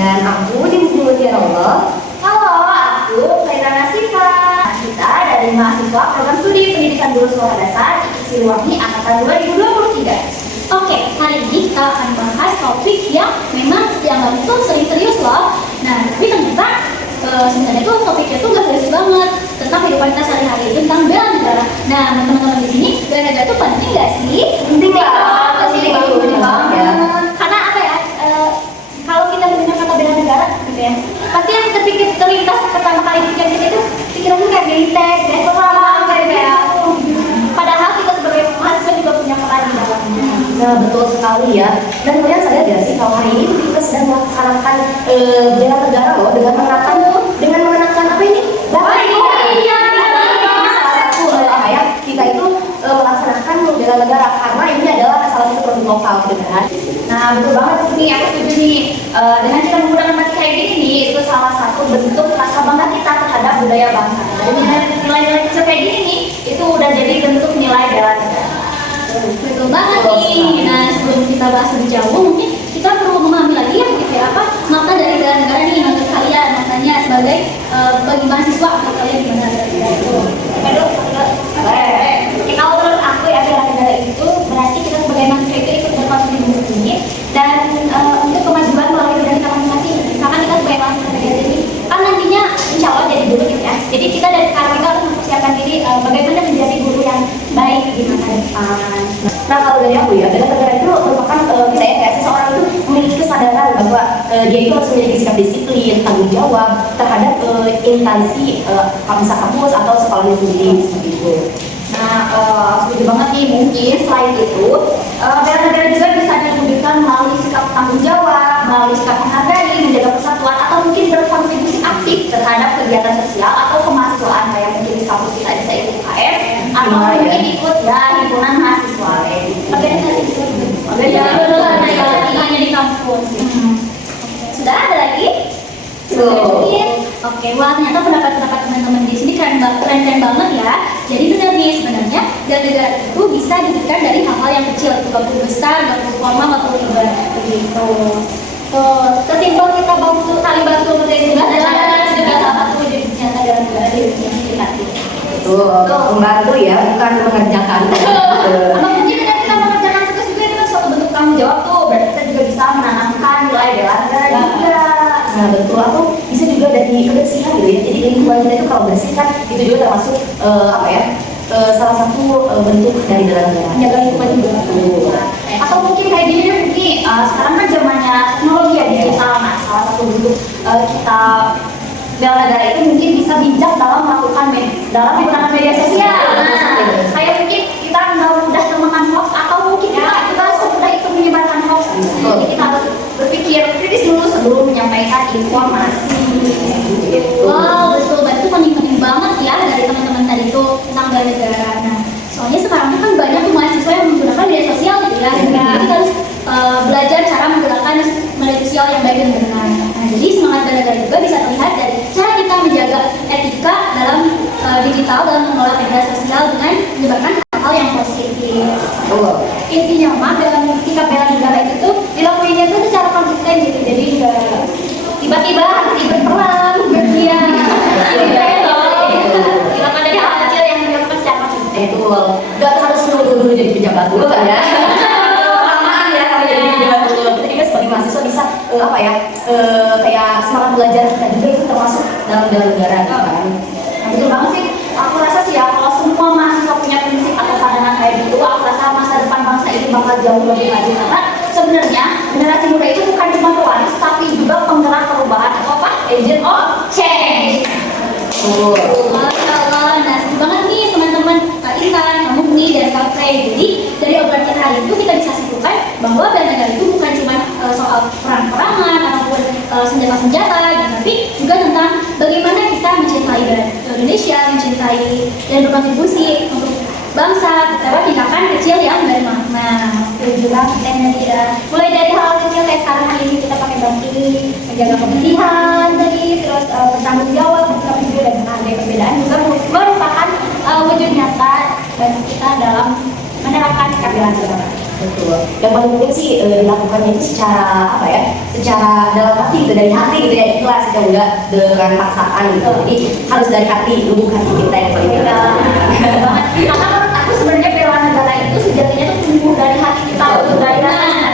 Dan aku Dinda Allah. Halo, aku Khairana Sifa. Kita dari mahasiswa program studi pendidikan guru sekolah dasar Siliwangi angkatan 2023. Oke, hari ini kita akan bahas topik yang memang dianggap itu sering serius loh. Nah, tapi ternyata sebenarnya tuh topiknya tuh gak serius banget tentang kehidupan kita sehari-hari, tentang bela negara. Nah, teman-teman di sini, bela negara tuh penting gak sih? Penting banget. Karena apa ya? Kalau kita mendengar kata bela negara, gitu ya, pasti yang terlintas pertama kali pikir kita itu pikirannya kayak militer, kayak perang, kayak padahal kita sebagai mahasiswa juga punya peran di dalamnya. Nah, betul sekali ya. Dan kalian sadar gak sih kalau hari ini kita sedang melaksanakan bela negara loh dengan mengenakan apa ini? Iya. Salah satu apa ya? Kita itu melaksanakan bela negara karena ini adalah salah satu produk lokal, gitu kan? Nah, betul banget nih, aku setuju nih. Dengan kita menggunakan batik kayak gini nih, itu salah satu bentuk rasa bangga kita terhadap budaya bangsa. Dan nilai-nilai kecil kayak gini nih, itu udah jadi bentuk nilai bela negara. Betul banget nih. Nah, sebelum kita bahas lebih jauh, mungkin kita perlu memahami lagi ya, gitu ya, apa makna dari bela negara nih menurut kalian, maknanya sebagai bagi mahasiswa atau kalian gimana bela negara itu? Kalau menurut aku ya, bela negara itu berarti kita sebagai manusia itu ikut berkontribusi dan untuk kemajuan melalui budaya kita masing-masing. Misalkan kita sebagai mahasiswa negara ini kan nantinya insya Allah jadi guru gitu ya. Jadi kita dari sekarang kita harus mempersiapkan diri bagaimana menjadi guru yang baik di masa depan. Nah, kalau dari aku ya, bela negara itu merupakan kita ya, kayak seseorang itu memiliki kesadaran bahwa dia itu harus memiliki sikap disiplin, tanggung jawab terhadap instansi kampus atau sekolahnya sendiri, seperti itu. Nah, setuju banget nih. Mungkin selain itu, bela negara juga bisa diwujudkan melalui sikap tanggung jawab, melalui sikap menghargai, menjaga persatuan, atau mungkin berkontribusi aktif terhadap kegiatan sosial atau kemahasiswaan kayak mungkin di kampus kita bisa ikut UKM atau mungkin ikut ya himpunan mahasiswa organisasi itu. Organisasi di kampus. Sudah ada lagi? Oke, wah ternyata pendapat-pendapat teman-teman di sini keren banget ya. Jadi benar nih, sebenarnya bela negara itu bisa diberikan dari hal-hal yang kecil, gak perlu besar, gak perlu formal, gak perlu ibarat begitu. Kesimpulan kita saling bantu berdaya adalah juga salah satu wujud nyata bela negara di dunia sekitar kita. Tuh, membantu ya, bukan mengerjakan. Mungkin dengan kita mengerjakan tugas juga itu kan suatu bentuk tanggung jawab tuh. Berarti kita juga bisa menanamkan nilai bela negara juga. Nah, betul, aku bisa juga dari kebersihan gitu ya. Jadi lingkungan kita itu kalau bersih kan itu juga termasuk apa ya? Salah satu bentuk dari bela negara. Menjaga lingkungan juga. Atau mungkin kayak gini deh, mungkin sekarang kan zamannya teknologi ya, digital. Nah, salah satu bentuk kita bela negara itu mungkin bisa bijak dalam menggunakan media sosial. Nah, kayak mungkin kita nggak mudah termakan hoax atau mungkin kita semudah itu menyebarkan hoax. Jadi kita harus berpikir kritis dulu sebelum menyampaikan informasi. Wow, betul, itu penting-penting banget ya dari teman-teman tadi itu tentang bela negara. Nah, soalnya sekarang kan banyak tuh mahasiswa yang menggunakan media sosial gitu ya. Jadi kita harus belajar cara menggunakan media sosial yang baik dan benar. Nah, jadi semangat bela negara juga bisa terlihat dari cara kita menjaga etika dalam digital, dalam mengelola media sosial dengan menyebarkan hal yang positif. Intinya mah dalam sikap bela negara itu dilakuinnya itu secara konsisten gitu. Jadi tiba-tiba harus berperang, berdiam. Dilakukan dari hal kecil yang dilakukan secara konsisten. Betul. Gak harus dulu jadi pejabat dulu kan ya. Kelamaan ya kalau jadi pejabat dulu. Kita juga sebagai mahasiswa bisa apa ya? Kayak semangat belajar kita juga itu termasuk dalam bela negara kan. Nah, betul banget sih. Aku rasa sih ya, kalau semua mahasiswa punya prinsip atau pandangan kayak gitu, aku rasa masa depan bangsa ini bakal jauh lebih maju. Karena sebenarnya generasi muda itu bukan cuma pewaris, tapi juga penggerak perubahan atau apa? Agent of change. Wah, nah seru banget nih teman-teman, Kak Intan, kamu nih dari Kak Frey. Jadi dari obrolan kita hari itu kita bisa simpulkan bahwa bela negara itu bukan cuma soal perang-perangan ataupun senjata-senjata, tapi juga tentang bagaimana kita mencintai Indonesia, mencintai dan berkontribusi untuk bangsa lewat tindakan kecil yang bermakna. Setuju banget dan tidak mulai dari hal kecil kayak sekarang hari ini kita pakai batik, menjaga kebersihan tadi, terus bertanggung jawab, bersikap jujur dan menghargai perbedaan juga merupakan wujud nyata dan kita dalam menerapkan sikap bela negara. Betul. Yang paling penting sih dilakukannya itu secara apa ya? Secara dalam hati gitu, dari hati gitu ya, ikhlas gitu, enggak dengan paksaan gitu. Jadi harus dari hati, lubuk hati kita yang paling Iya, penting. banget. Karena menurut aku sebenarnya bela negara itu sejatinya tuh tumbuh dari hati kita, dari rasa